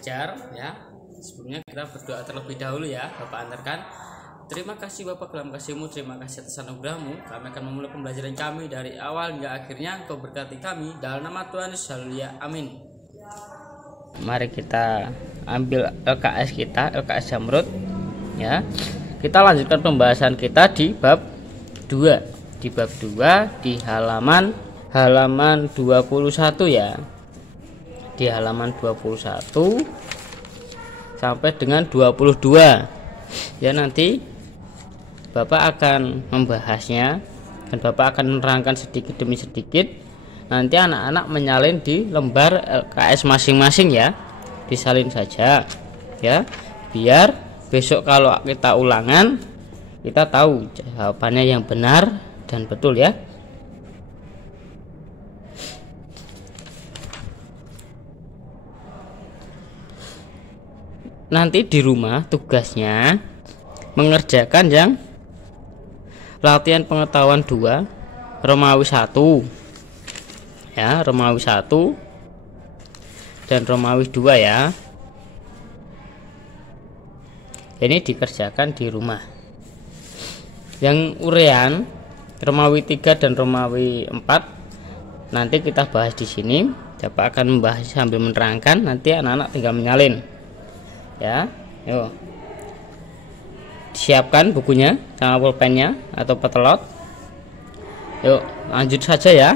belajar ya. Sebelumnya kita berdoa terlebih dahulu ya, Bapak antarkan. Terima kasih Bapak dalam kasih-Mu, terima kasih atas anugerah-Mu. Kami akan memulai pembelajaran kami dari awal hingga akhirnya. Engkau berkati kami dalam nama Tuhan Yesus, haleluya, amin. Mari kita ambil LKS kita, LKS Zamrud ya. Kita lanjutkan pembahasan kita di bab 2. Di bab 2 di halaman 21 ya. Di halaman 21 sampai dengan 22. Ya, nanti Bapak akan membahasnya dan Bapak akan menerangkan sedikit demi sedikit. Nanti anak-anak menyalin di lembar LKS masing-masing ya. Disalin saja ya, biar besok kalau kita ulangan kita tahu jawabannya yang benar dan betul ya. Nanti di rumah tugasnya mengerjakan yang latihan pengetahuan 2 Romawi 1 ya, Romawi 1 dan Romawi 2 ya. Ini dikerjakan di rumah. Yang urean Romawi 3 dan Romawi 4 nanti kita bahas di sini. Bapak akan membahas sambil menerangkan, nanti anak-anak tinggal menyalin ya. Yuk, siapkan bukunya sama pulpennya atau petelot. Yuk lanjut saja ya.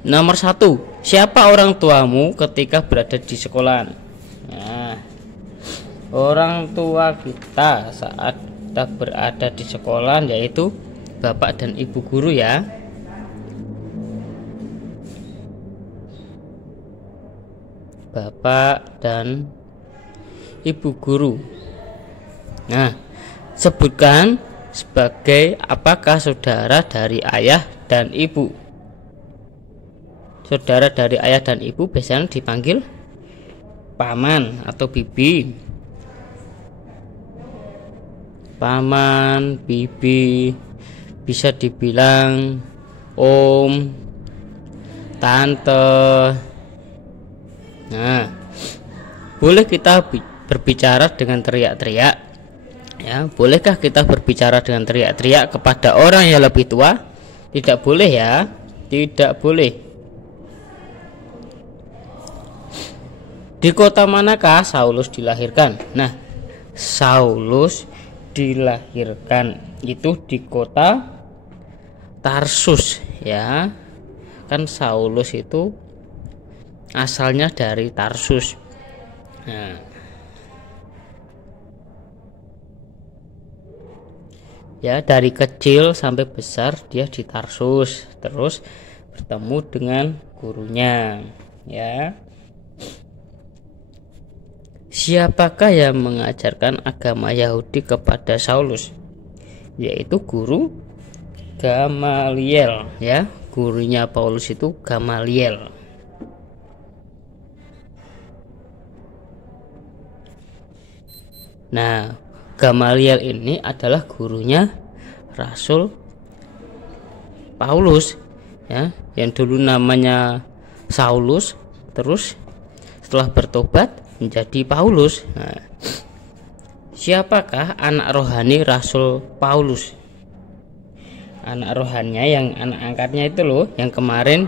Nomor 1, siapa orang tuamu ketika berada di sekolah? Nah, orang tua kita saat kita berada di sekolah yaitu bapak dan ibu guru ya. Bapak dan ibu guru. Nah, sebutkan sebagai apakah saudara dari ayah dan ibu. Saudara dari ayah dan ibu biasanya dipanggil paman atau bibi. Paman, bibi, bisa dibilang om, tante. Nah, boleh kita berbicara dengan teriak-teriak ya. Bolehkah kita berbicara dengan teriak-teriak kepada orang yang lebih tua? Tidak boleh ya, tidak boleh. Di kota manakah Saulus dilahirkan? Nah, Saulus dilahirkan itu di kota Tarsus ya. Kan Saulus itu asalnya dari Tarsus. Nah, ya, dari kecil sampai besar dia di Tarsus, terus bertemu dengan gurunya ya. Siapakah yang mengajarkan agama Yahudi kepada Saulus? Yaitu guru Gamaliel ya. Gurunya Paulus itu Gamaliel. Nah, Gamaliel ini adalah gurunya Rasul Paulus ya, yang dulu namanya Saulus, terus setelah bertobat menjadi Paulus. Nah, siapakah anak rohani Rasul Paulus? Anak rohaninya yang anak angkatnya itu loh, yang kemarin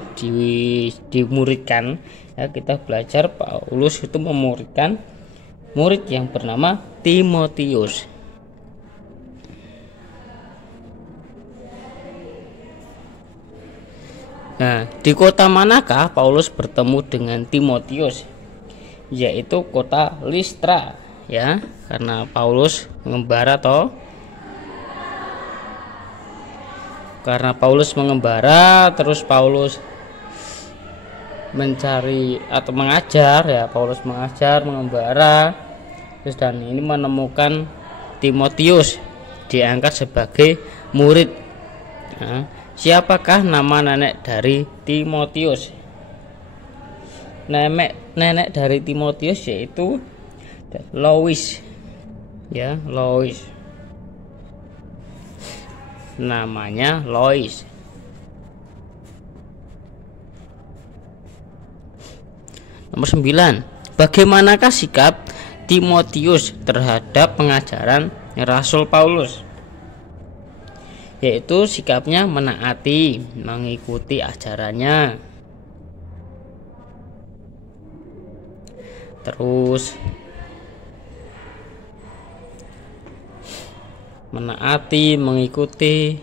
dimuridkan ya. Kita belajar Paulus itu memuridkan murid yang bernama Timotius. Nah, di kota manakah Paulus bertemu dengan Timotius? Yaitu kota Listra ya, karena Paulus mengembara toh. Karena Paulus mengembara, terus Paulus mencari atau mengajar ya. Paulus mengajar, mengembara, terus dan ini menemukan Timotius, diangkat sebagai murid. Nah, siapakah nama nenek dari Timotius? Nenek dari Timotius yaitu Lois ya, Lois. Namanya Lois. Nomor 9. Bagaimanakah sikap Timotius terhadap pengajaran Rasul Paulus? Yaitu sikapnya menaati, mengikuti ajarannya. Terus menaati, mengikuti,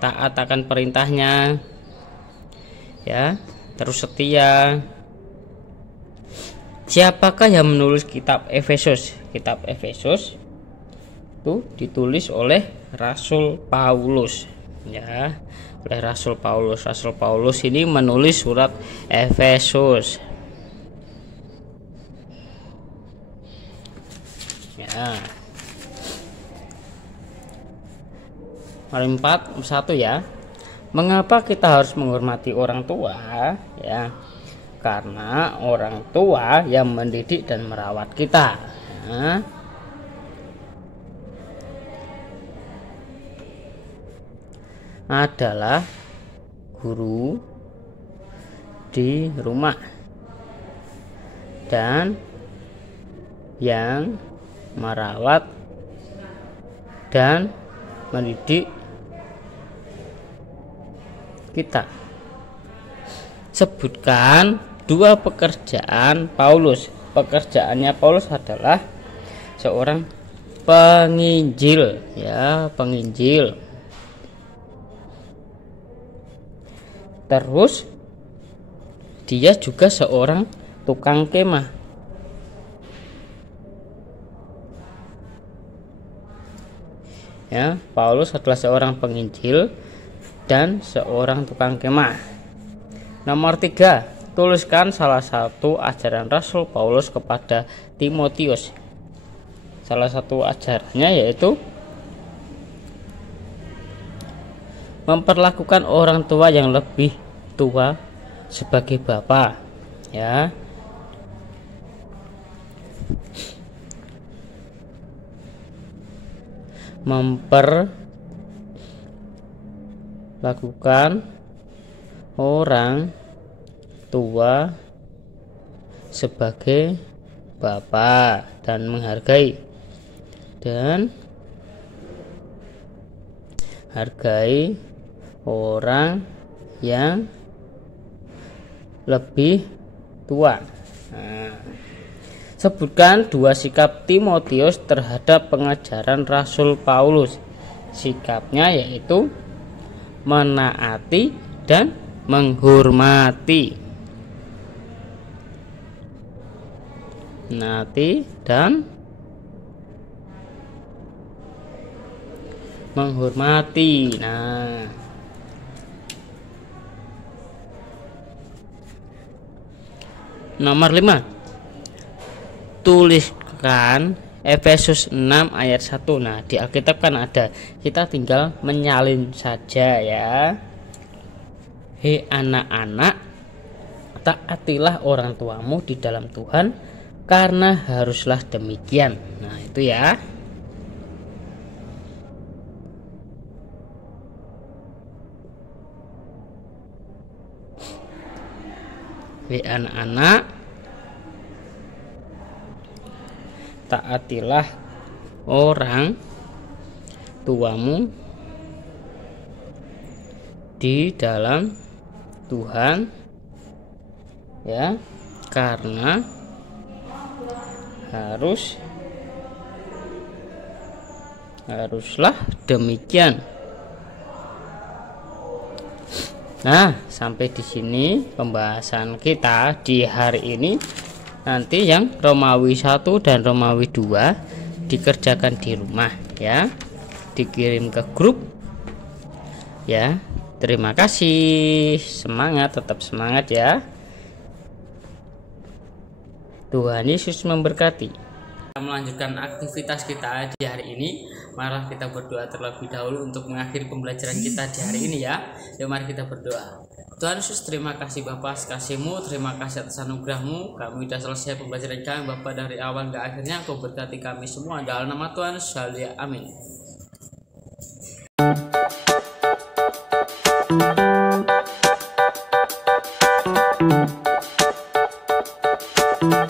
taat akan perintahnya, ya. Terus setia. Siapakah yang menulis kitab Efesus? Kitab Efesus itu ditulis oleh Rasul Paulus, ya, oleh Rasul Paulus. Rasul Paulus ini menulis surat Efesus, ya. Nomor 1 ya. Mengapa kita harus menghormati orang tua? Ya, karena orang tua yang mendidik dan merawat kita, ya. Adalah guru di rumah dan yang merawat dan mendidik kita. Sebutkan 2 pekerjaan Paulus. Pekerjaannya Paulus adalah seorang penginjil, ya, penginjil. Terus dia juga seorang tukang kemah. Ya, Paulus adalah seorang penginjil dan seorang tukang kemah. Nomor 3, tuliskan salah satu ajaran Rasul Paulus kepada Timotius. Salah satu ajarannya yaitu memperlakukan orang tua yang lebih tua sebagai bapa, ya. Memperlakukan orang tua sebagai bapa dan menghargai orang yang lebih tua. Nah, sebutkan 2 sikap Timotius terhadap pengajaran Rasul Paulus. Sikapnya yaitu menaati dan menghormati. Menaati dan menghormati. Nah, nomor 5, tuliskan Efesus 6 ayat 1. Nah, di Alkitab kan ada, kita tinggal menyalin saja, ya. Hei anak-anak, taatilah orang tuamu di dalam Tuhan, karena haruslah demikian. Nah, itu ya. Hei anak-anak, taatilah orang tuamu di dalam Tuhan, ya, karena haruslah demikian. Nah, sampai di sini pembahasan kita di hari ini. Nanti yang Romawi 1 dan Romawi 2 dikerjakan di rumah, ya. Dikirim ke grup, ya. Terima kasih. Semangat, tetap semangat, ya. Tuhan Yesus memberkati. Kita melanjutkan aktivitas kita di hari ini. Mari kita berdoa terlebih dahulu untuk mengakhiri pembelajaran kita di hari ini, ya. Yuk mari kita berdoa. Tuhan Yesus, terima kasih Bapa atas kasih-Mu, terima kasih atas anugerah-Mu. Kami sudah selesai pembelajaran kami Bapa, dari awal hingga akhirnya. Kau berkati kami semua dalam nama Tuhan Yesus. Amin. Thank you.